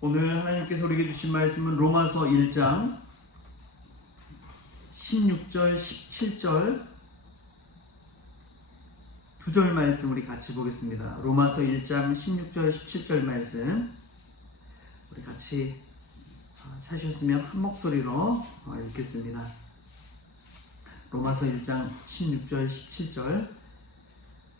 오늘 하나님께서 우리에게 주신 말씀은 로마서 1장 16절, 17절 두 절 말씀 우리 같이 보겠습니다. 로마서 1장 16절, 17절 말씀 우리 같이 찾으셨으면 한 목소리로 읽겠습니다. 로마서 1장 16절, 17절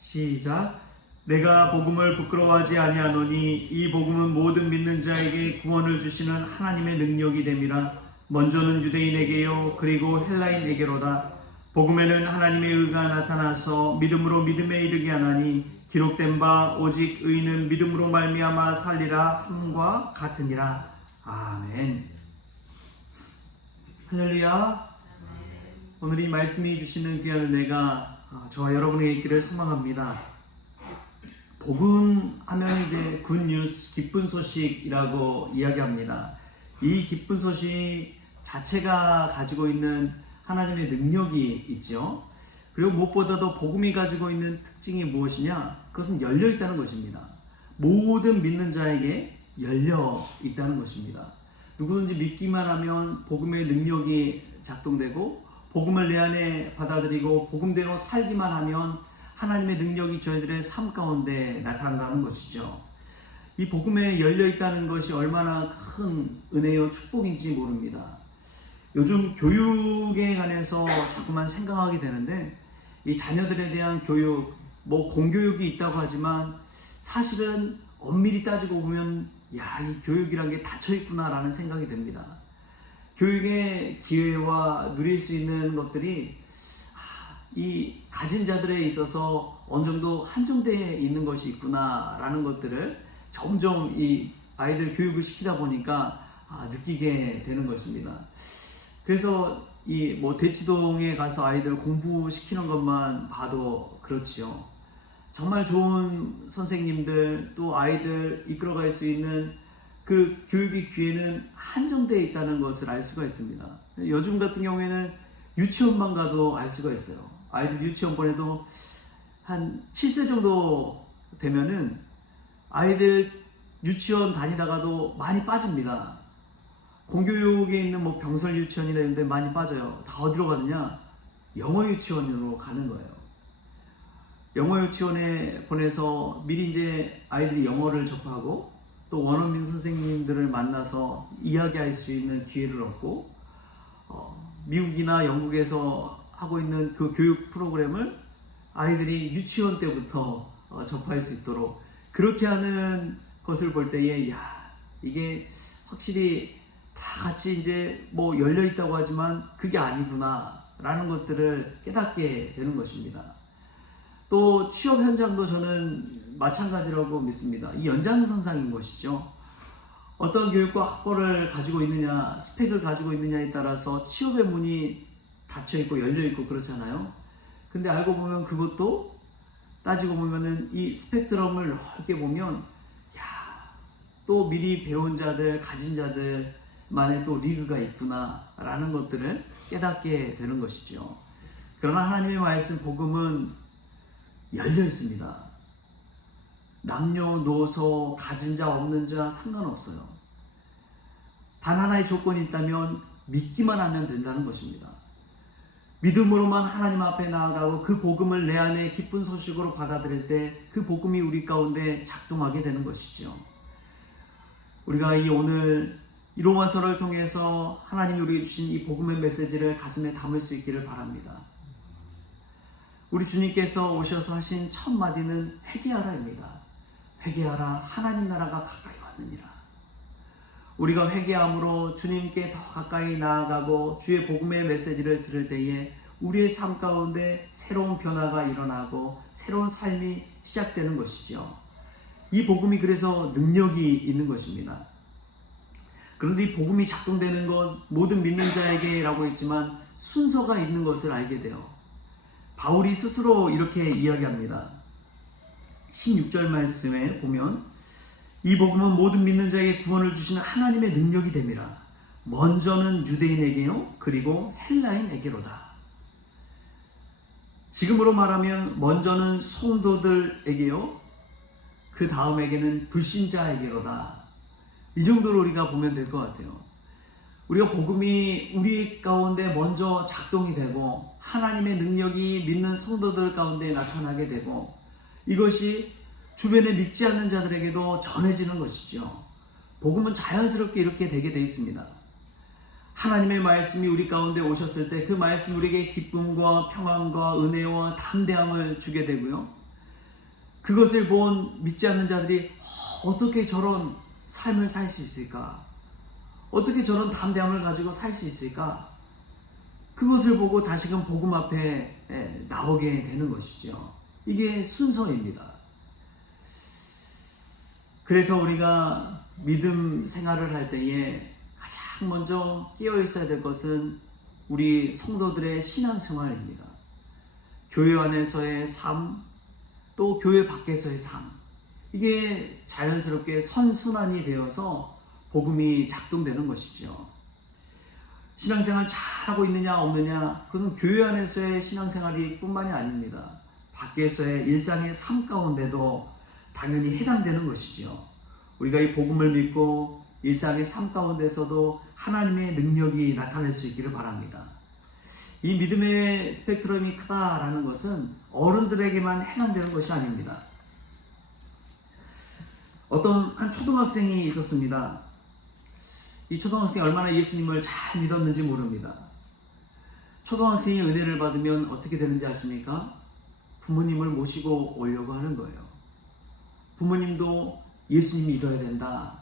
시작. 내가 복음을 부끄러워하지 아니하노니 이 복음은 모든 믿는 자에게 구원을 주시는 하나님의 능력이 됨이라. 먼저는 유대인에게요 그리고 헬라인에게로다. 복음에는 하나님의 의가 나타나서 믿음으로 믿음에 이르게 하나니 기록된 바 오직 의인은 믿음으로 말미암아 살리라 함과 같으니라. 아멘. 할렐루야. 오늘 이 말씀이 주시는 귀한 은혜가 저와 여러분에게 있기를 소망합니다. 복음 하면 이제 굿뉴스, 기쁜 소식이라고 이야기합니다. 이 기쁜 소식 자체가 가지고 있는 하나님의 능력이 있죠. 그리고 무엇보다도 복음이 가지고 있는 특징이 무엇이냐? 그것은 열려 있다는 것입니다. 모든 믿는 자에게 열려 있다는 것입니다. 누구든지 믿기만 하면 복음의 능력이 작동되고 복음을 내 안에 받아들이고 복음대로 살기만 하면 하나님의 능력이 저희들의 삶 가운데 나타난다는 것이죠. 이 복음에 열려 있다는 것이 얼마나 큰 은혜요 축복인지 모릅니다. 요즘 교육에 관해서 자꾸만 생각하게 되는데 이 자녀들에 대한 교육, 공교육이 있다고 하지만 사실은 엄밀히 따지고 보면 이 교육이란 게 닫혀 있구나라는 생각이 듭니다. 교육의 기회와 누릴 수 있는 것들이 이 가진 자들에 있어서 어느 정도 한정되어 있는 것이 있구나라는 것들을 점점 이 아이들 교육을 시키다 보니까 느끼게 되는 것입니다. 그래서 이 대치동에 가서 아이들 공부시키는 것만 봐도 그렇지요. 정말 좋은 선생님들 또 아이들 이끌어갈 수 있는 그 교육의 기회는 한정되어 있다는 것을 알 수가 있습니다. 요즘 같은 경우에는 유치원만 가도 알 수가 있어요. 아이들 유치원 보내도 한 7세 정도 되면은 아이들 유치원 다니다가도 많이 빠집니다. 공교육에 있는 병설 유치원이나 이런 데 많이 빠져요. 다 어디로 가느냐? 영어 유치원으로 가는 거예요. 영어 유치원에 보내서 미리 이제 아이들이 영어를 접하고 또 원어민 선생님들을 만나서 이야기할 수 있는 기회를 얻고 미국이나 영국에서 하고 있는 그 교육 프로그램을 아이들이 유치원 때부터 접할 수 있도록 그렇게 하는 것을 볼 때에 이게 확실히 다 같이 이제 열려 있다고 하지만 그게 아니구나 라는 것들을 깨닫게 되는 것입니다. 또 취업 현장도 저는 마찬가지라고 믿습니다. 이 연장선상인 것이죠. 어떤 교육과 학벌을 가지고 있느냐, 스펙을 가지고 있느냐에 따라서 취업의 문이 닫혀있고 열려있고 그렇잖아요. 근데 알고 보면 그것도 따지고 보면은 이 스펙트럼을 넓게 보면 또 미리 배운 자들, 가진 자들만의 또 리그가 있구나 라는 것들을 깨닫게 되는 것이죠. 그러나 하나님의 말씀 복음은 열려 있습니다. 남녀노소, 가진 자, 없는 자 상관없어요. 단 하나의 조건이 있다면 믿기만 하면 된다는 것입니다. 믿음으로만 하나님 앞에 나아가고 그 복음을 내 안에 기쁜 소식으로 받아들일 때 그 복음이 우리 가운데 작동하게 되는 것이죠. 우리가 오늘 이 로마서를 통해서 하나님이 우리에게 주신 이 복음의 메시지를 가슴에 담을 수 있기를 바랍니다. 우리 주님께서 오셔서 하신 첫 마디는 회개하라입니다. 회개하라, 하나님 나라가 가까이 왔느니라. 우리가 회개함으로 주님께 더 가까이 나아가고 주의 복음의 메시지를 들을 때에 우리의 삶 가운데 새로운 변화가 일어나고 새로운 삶이 시작되는 것이죠. 이 복음이 그래서 능력이 있는 것입니다. 그런데 이 복음이 작동되는 것 모든 믿는 자에게라고 했지만 순서가 있는 것을 알게 돼요. 바울이 스스로 이렇게 이야기합니다. 16절 말씀에 보면 이 복음은 모든 믿는 자에게 구원을 주시는 하나님의 능력이 됨이라. 먼저는 유대인에게요 그리고 헬라인에게로다. 지금으로 말하면 먼저는 성도들에게요 그 다음에게는 불신자에게로다. 이 정도로 우리가 보면 될 것 같아요. 우리가 복음이 우리 가운데 먼저 작동이 되고 하나님의 능력이 믿는 성도들 가운데 나타나게 되고 이것이 주변에 믿지 않는 자들에게도 전해지는 것이죠. 복음은 자연스럽게 이렇게 되게 되어 있습니다. 하나님의 말씀이 우리 가운데 오셨을 때 그 말씀이 우리에게 기쁨과 평안과 은혜와 담대함을 주게 되고요. 그것을 본 믿지 않는 자들이 어떻게 저런 삶을 살 수 있을까? 어떻게 저런 담대함을 가지고 살 수 있을까? 그것을 보고 다시금 복음 앞에 나오게 되는 것이죠. 이게 순서입니다. 그래서 우리가 믿음 생활을 할 때에 가장 먼저 깨어 있어야 될 것은 우리 성도들의 신앙생활입니다. 교회 안에서의 삶, 또 교회 밖에서의 삶, 이게 자연스럽게 선순환이 되어서 복음이 작동되는 것이죠. 신앙생활 잘하고 있느냐 없느냐, 그것은 교회 안에서의 신앙생활이 뿐만이 아닙니다. 밖에서의 일상의 삶 가운데도 당연히 해당되는 것이죠. 우리가 이 복음을 믿고 일상의 삶 가운데서도 하나님의 능력이 나타날 수 있기를 바랍니다. 이 믿음의 스펙트럼이 크다라는 것은 어른들에게만 해당되는 것이 아닙니다. 어떤 한 초등학생이 있었습니다. 이 초등학생이 얼마나 예수님을 잘 믿었는지 모릅니다. 초등학생이 은혜를 받으면 어떻게 되는지 아십니까? 부모님을 모시고 오려고 하는 거예요. 부모님도 예수님 믿어야 된다.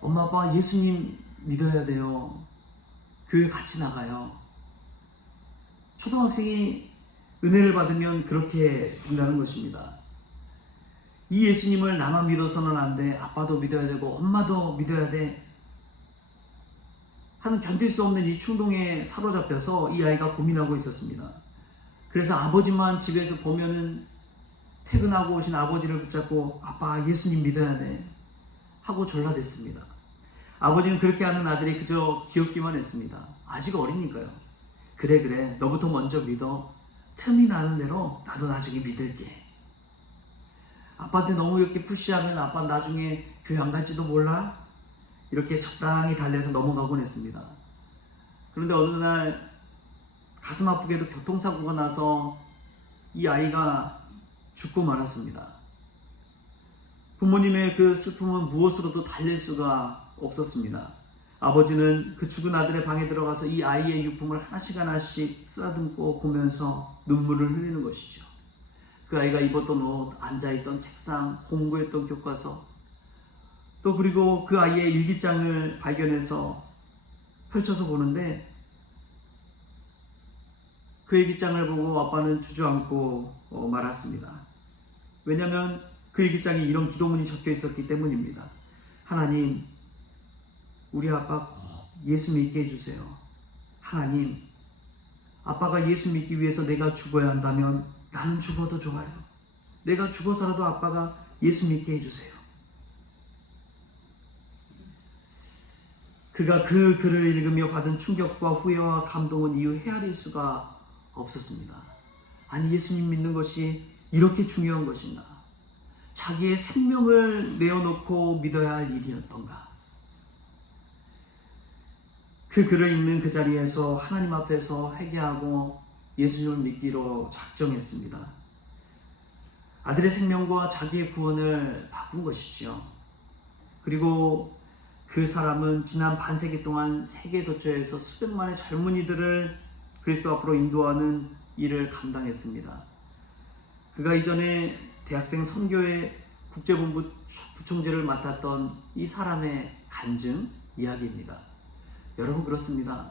엄마 아빠 예수님 믿어야 돼요. 교회 같이 나가요. 초등학생이 은혜를 받으면 그렇게 된다는 것입니다. 이 예수님을 나만 믿어서는 안 돼. 아빠도 믿어야 되고 엄마도 믿어야 돼. 하는 견딜 수 없는 이 충동에 사로잡혀서 이 아이가 고민하고 있었습니다. 그래서 아버지만 집에서 보면은 퇴근하고 오신 아버지를 붙잡고 아빠 예수님 믿어야 돼 하고 졸라댔습니다. 아버지는 그렇게 하는 아들이 그저 귀엽기만 했습니다. 아직 어리니까요. 그래 너부터 먼저 믿어. 틈이 나는 대로 나도 나중에 믿을게. 아빠한테 너무 이렇게 푸시하면 아빠 나중에 교회 안 갈지도 몰라? 이렇게 적당히 달래서 넘어가곤 했습니다. 그런데 어느 날 가슴 아프게도 교통사고가 나서 이 아이가 죽고 말았습니다. 부모님의 그 슬픔은 무엇으로도 달랠 수가 없었습니다. 아버지는 그 죽은 아들의 방에 들어가서 이 아이의 유품을 하나씩 쓰다듬고 보면서 눈물을 흘리는 것이죠. 그 아이가 입었던 옷, 앉아있던 책상, 공부했던 교과서, 또 그리고 그 아이의 일기장을 발견해서 펼쳐서 보는데 그 일기장을 보고 아빠는 주저앉고 말았습니다. 왜냐하면 그 일기장에 이런 기도문이 적혀 있었기 때문입니다. 하나님, 우리 아빠 꼭 예수 믿게 해주세요. 하나님, 아빠가 예수 믿기 위해서 내가 죽어야 한다면 나는 죽어도 좋아요. 내가 죽어서라도 아빠가 예수 믿게 해주세요. 그가 그 글을 읽으며 받은 충격과 후회와 감동은 이유 헤아릴 수가 없었습니다. 아니, 예수님 믿는 것이 이렇게 중요한 것인가? 자기의 생명을 내어놓고 믿어야 할 일이었던가? 그 글을 읽는 그 자리에서 하나님 앞에서 회개하고 예수님을 믿기로 작정했습니다. 아들의 생명과 자기의 구원을 바꾼 것이죠. 그리고 그 사람은 지난 반세기 동안 세계 도처에서 수백만의 젊은이들을 그리스도 앞으로 인도하는 일을 감당했습니다. 그가 이전에 대학생 선교회 국제본부 부총재를 맡았던 이 사람의 간증 이야기입니다. 여러분, 그렇습니다.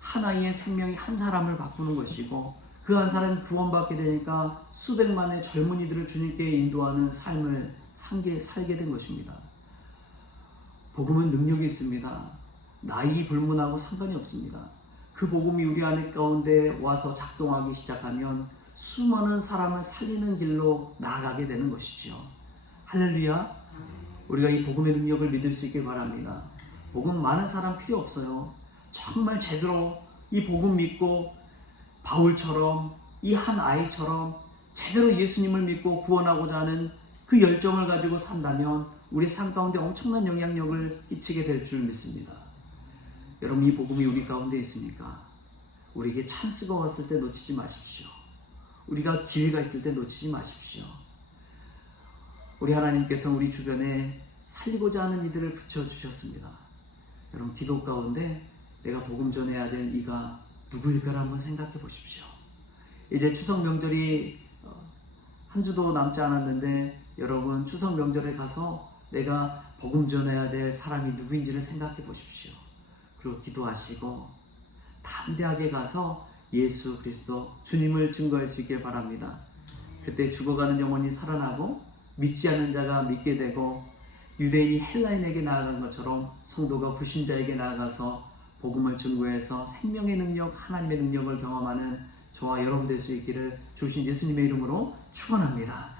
한 아이의 생명이 한 사람을 바꾸는 것이고 그 한 사람이 구원받게 되니까 수백만의 젊은이들을 주님께 인도하는 삶을 살게 된 것입니다. 복음은 능력이 있습니다. 나이 불문하고 상관이 없습니다. 그 복음이 우리 안에 가운데 와서 작동하기 시작하면 수많은 사람을 살리는 길로 나아가게 되는 것이죠. 할렐루야. 우리가 이 복음의 능력을 믿을 수 있길 바랍니다. 복음 많은 사람 필요 없어요. 정말 제대로 이 복음 믿고 바울처럼 이 한 아이처럼 제대로 예수님을 믿고 구원하고자 하는 그 열정을 가지고 산다면 우리 삶 가운데 엄청난 영향력을 끼치게 될 줄 믿습니다. 여러분, 이 복음이 우리 가운데 있습니까? 우리에게 찬스가 왔을 때 놓치지 마십시오. 우리가 기회가 있을 때 놓치지 마십시오. 우리 하나님께서 우리 주변에 살리고자 하는 이들을 붙여주셨습니다. 여러분, 기도 가운데 내가 복음 전해야 될 이가 누구일까를 한번 생각해 보십시오. 이제 추석 명절이 한 주도 남지 않았는데 여러분, 추석 명절에 가서 내가 복음 전해야 될 사람이 누구인지를 생각해 보십시오. 그리고 기도하시고 담대하게 가서 예수 그리스도 주님을 증거할 수 있길 바랍니다. 그때 죽어가는 영혼이 살아나고 믿지 않는 자가 믿게 되고 유대인이 헬라인에게 나아간 것처럼 성도가 불신자에게 나아가서 복음을 증거해서 생명의 능력, 하나님의 능력을 경험하는 저와 여러분 될 수 있기를 주신 예수님의 이름으로 축원합니다.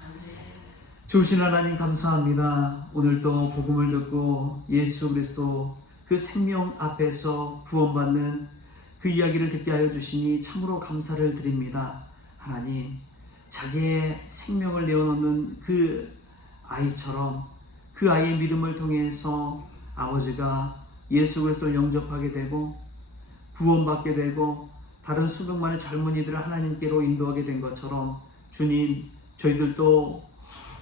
주신 하나님 감사합니다. 오늘도 복음을 듣고 예수 그리스도 그 생명 앞에서 구원받는 그 이야기를 듣게 하여 주시니 참으로 감사를 드립니다. 하나님, 자기의 생명을 내어놓는 그 아이처럼 그 아이의 믿음을 통해서 아버지가 예수 그리스도를 영접하게 되고 구원받게 되고 다른 수백만의 젊은이들을 하나님께로 인도하게 된 것처럼 주님, 저희들도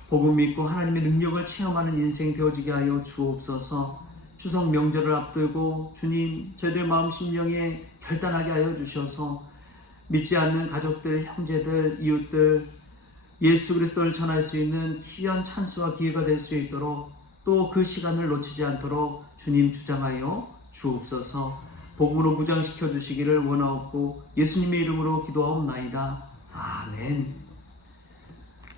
복음 믿고 하나님의 능력을 체험하는 인생이 되어지게 하여 주옵소서. 추석 명절을 앞두고 주님, 저희들 마음 심령에 결단하게 하여 주셔서 믿지 않는 가족들, 형제들, 이웃들 예수 그리스도를 전할 수 있는 귀한 찬스와 기회가 될 수 있도록 또 그 시간을 놓치지 않도록 주님 주장하여 주옵소서. 복음으로 무장시켜 주시기를 원하옵고 예수님의 이름으로 기도하옵나이다. 아멘.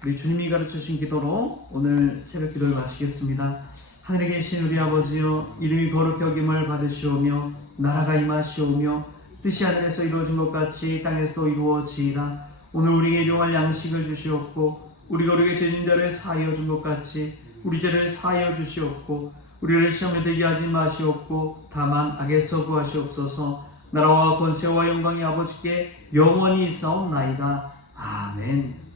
우리 주님이 가르쳐주신 기도로 오늘 새벽 기도를 마치겠습니다. 하늘에 계신 우리 아버지여, 이름이 거룩히 여김을 받으시오며 나라가 임하시오며 뜻이 하늘에서 이루어진 것 같이 땅에서도 이루어지이다. 오늘 우리에게 일용할 양식을 주시옵고 우리가 우리에게 죄진 자를 사하여 준 것 같이 우리 죄를 사하여 주시옵고 우리를 시험에 들게 하지 마시옵고 다만 악에서 구하시옵소서. 나라와 권세와 영광이 아버지께 영원히 있사옵나이다. 아멘.